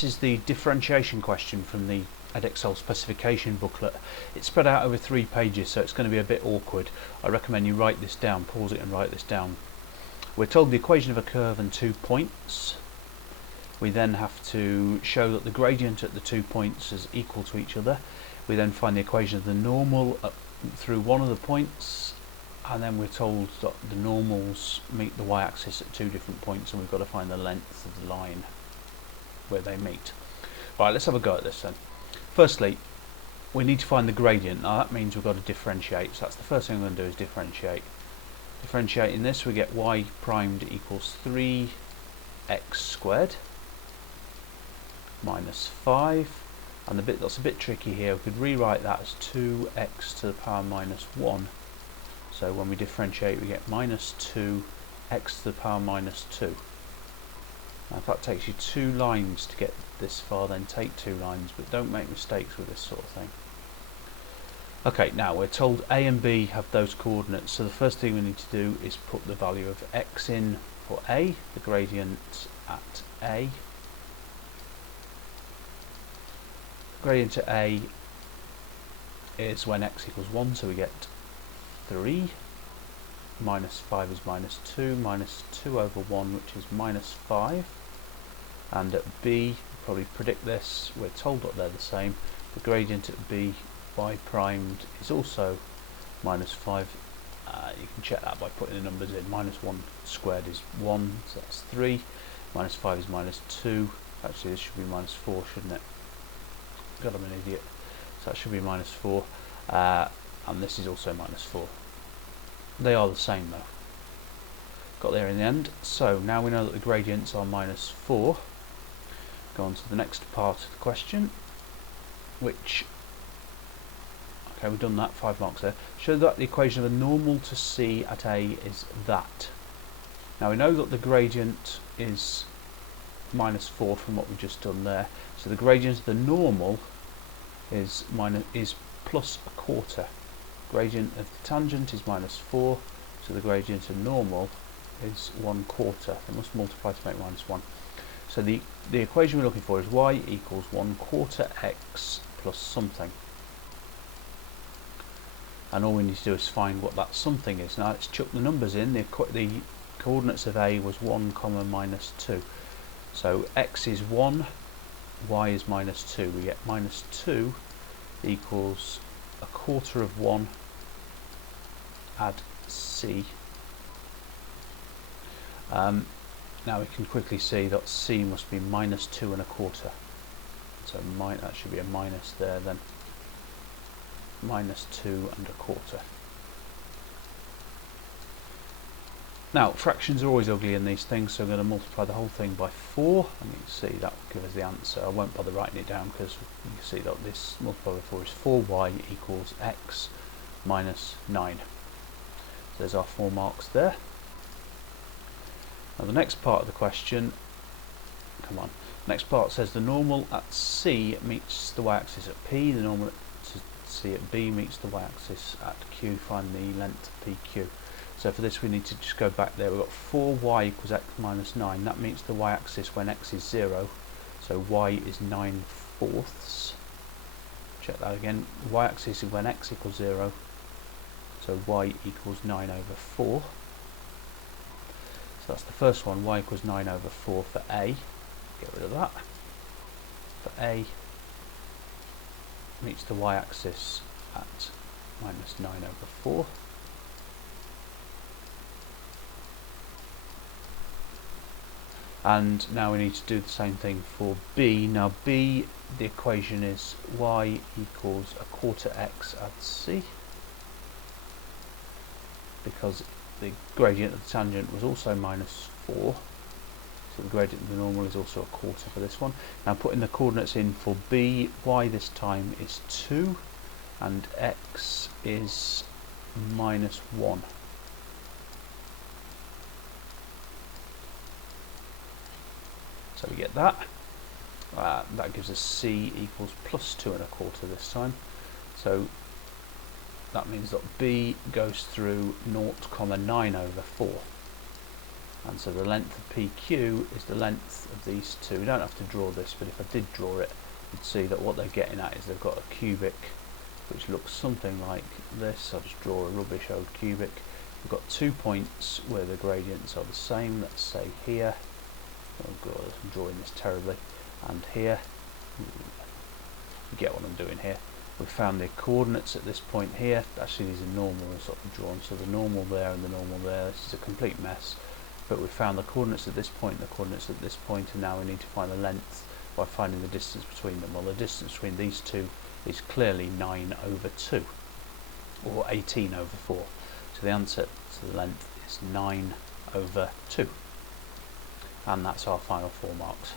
This is the differentiation question from the edexcel specification booklet. It's spread out over 3 pages, so it's going to be a bit awkward. I recommend you write this down, pause it and write this down. We're told the equation of a curve and 2 points. We then have to show that the gradient at the 2 points is equal to each other. We then find the equation of the normal through one of the points, and then we're told that the normals meet the y-axis at 2 different points, and we've got to find the length of the line where they meet. Right, let's have a go at this then. Firstly, we need to find the gradient. Now that means we've got to differentiate, so that's the first thing we're going to do is differentiate. Differentiating this, we get y primed equals 3x squared minus 5, and the bit that's a bit tricky here, we could rewrite that as 2x to the power minus 1. So when we differentiate, we get minus 2x to the power minus 2. Now if that takes you 2 lines to get this far, then take 2 lines, but don't make mistakes with this sort of thing. Okay, now we're told A and B have those coordinates, so the first thing we need to do is put the value of x in for A, the gradient at A. Gradient at A is when x equals 1, so we get 3, minus 5 is minus 2, minus 2 over 1, which is minus 5. And at B, probably predict this, we're told that they're the same. The gradient at B, y primed, is also minus 5. You can check that by putting the numbers in. Minus 1 squared is 1, so that's 3. Minus 5 is minus 2. Actually, this should be minus 4, shouldn't it? God, I'm an idiot. So that should be minus 4. And this is also minus 4. They are the same though. Got there in the end. So now we know that the gradients are minus 4. Go on to the next part of the question, which, okay, we've done that, 5 marks there. Show that the equation of a normal to C at A is that. Now we know that the gradient is minus 4 from what we've just done there. So the gradient of the normal is plus a quarter. Gradient of the tangent is minus 4, so the gradient of normal is 1/4. They must multiply to make minus 1. So the equation we're looking for is y equals 1/4 x plus something. And all we need to do is find what that something is. Now let's chuck the numbers in. The coordinates of A was 1, minus 2. So x is 1, y is minus 2. We get minus 2 equals 1/4 of 1 add C. Now we can quickly see that C must be minus 2 1/4. So that should be a minus there then. Minus 2 1/4. Now fractions are always ugly in these things, so I'm going to multiply the whole thing by 4, and you can see that will give us the answer. I won't bother writing it down because you can see that this multiplied by 4 is 4y equals x minus 9. So there's our 4 marks there. Now the next part of the question, come on, next part says the normal at C meets the y-axis at P, the normal at C at B meets the y-axis at Q, find the length of PQ. So for this we need to just go back there. We've got 4y equals x minus 9. That meets the y-axis when x is 0. So y is 9/4. Check that again. Y-axis is when x equals 0. So y equals 9/4. So that's the first one. Y equals 9/4 for A. Get rid of that. For A meets the y-axis at minus 9/4. And now we need to do the same thing for B. Now B, the equation is y equals 1/4 x add C, because the gradient of the tangent was also minus 4, so the gradient of the normal is also 1/4 for this one. Now putting the coordinates in for B, y this time is 2 and x is minus 1. So we get that. That gives us C equals plus 2 1/4 this time. So that means that B goes through 0, 9/4. And so the length of PQ is the length of these two. We don't have to draw this, but if I did draw it, you'd see that what they're getting at is they've got a cubic which looks something like this. I'll just draw a rubbish old cubic. We've got 2 points where the gradients are the same. Let's say here. Oh god, I'm drawing this terribly. And here. You get what I'm doing here. We've found the coordinates at this point here. Actually, these are normal sort of drawn, so the normal there and the normal there. This is a complete mess. But we've found the coordinates at this point and the coordinates at this point, and now we need to find the length by finding the distance between them. Well, the distance between these two is clearly 9 over 2, or 18 over 4. So the answer to the length is 9 over 2. And that's our final 4 marks.